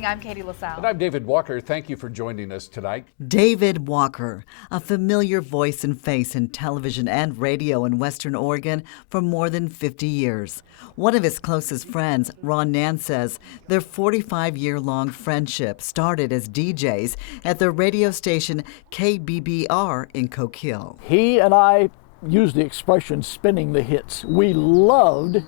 morning. I'm Katie LaSalle. And I'm David Walker. Thank you for joining us tonight. David Walker, a familiar voice and face in television and radio in Western Oregon for more than 50 years. One of his closest friends, Ron Nance, says their 45-year-long friendship started as DJs at the radio station KBBR in Coquille. He and I used the expression spinning the hits. We loved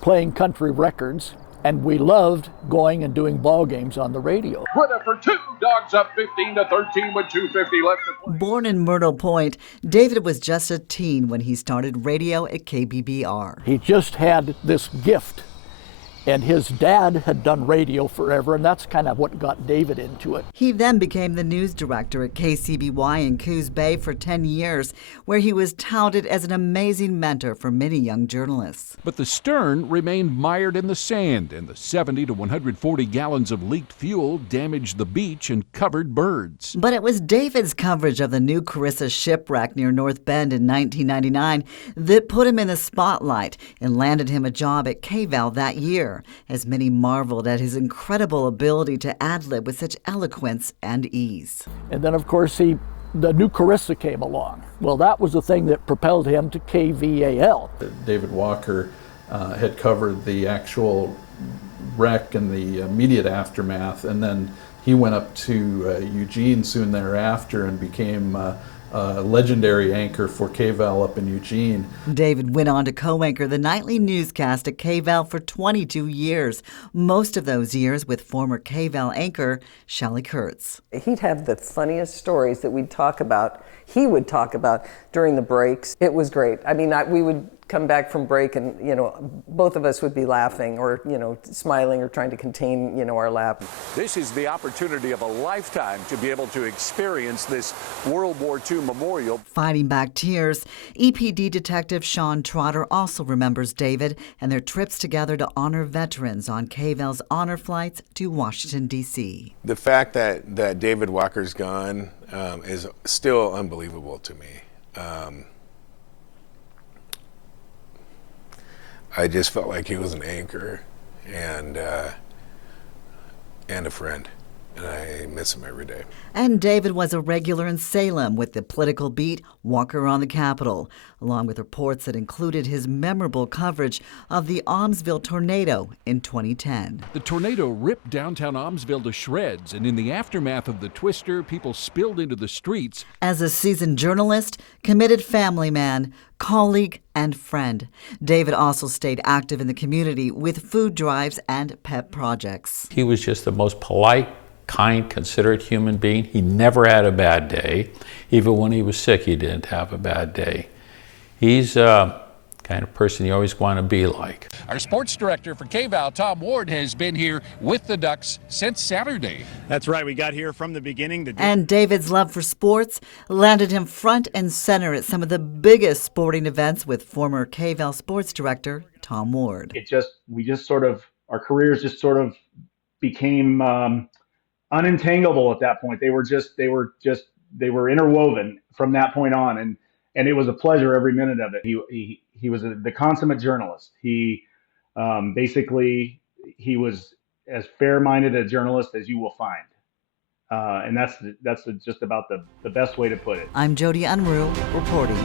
playing country records, and we loved going and doing ball games on the radio. Twitter for two, Dogs up 15-13 with 2:50 left to play. Born in Myrtle Point, David was just a teen when he started radio at KBBR. He just had this gift, and his dad had done radio forever, and that's kind of what got David into it. He then became the news director at KCBY in Coos Bay for 10 years, where he was touted as an amazing mentor for many young journalists. But the stern remained mired in the sand, and the 70 to 140 gallons of leaked fuel damaged the beach and covered birds. But it was David's coverage of the new Carissa shipwreck near North Bend in 1999 that put him in the spotlight and landed him a job at KVAL that year, as many marveled at his incredible ability to ad-lib with such eloquence and ease. And then, of course, the new Carissa came along. Well, that was the thing that propelled him to KVAL. David Walker had covered the actual wreck and the immediate aftermath, and then he went up to Eugene soon thereafter and became a legendary anchor for KVAL up in Eugene. David went on to co-anchor the nightly newscast at KVAL for 22 years, most of those years with former KVAL anchor Shelley Kurtz. He'd have the funniest stories that he would talk about during the breaks. It was great. I mean, we would come back from break and, both of us would be laughing or, smiling or trying to contain, our laugh. This is the opportunity of a lifetime to be able to experience this World War II memorial. Fighting back tears, EPD detective Sean Trotter also remembers David and their trips together to honor veterans on KVAL's honor flights to Washington, D.C. The fact that David Walker's gone is still unbelievable to me. I just felt like he was an anchor and a friend, and I miss him every day. And David was a regular in Salem with the political beat Walker on the Capitol, along with reports that included his memorable coverage of the Almsville tornado in 2010. The tornado ripped downtown Almsville to shreds, and in the aftermath of the twister, people spilled into the streets. As a seasoned journalist, committed family man, colleague, and friend, David also stayed active in the community with food drives and pet projects. He was just the most polite, kind, considerate human being. He never had a bad day. Even when he was sick, he didn't have a bad day. He's kind of person you always want to be like. Our sports director for KVAL, Tom Ward, has been here with the Ducks since Saturday. That's right. We got here from the beginning. And David's love for sports landed him front and center at some of the biggest sporting events with former KVAL sports director Tom Ward. Our careers just sort of became unentangleable at that point. They were interwoven from that point on, and it was a pleasure every minute of it. He was the consummate journalist. He was as fair-minded a journalist as you will find, and that's just about the best way to put it. I'm Jodi Unruh reporting.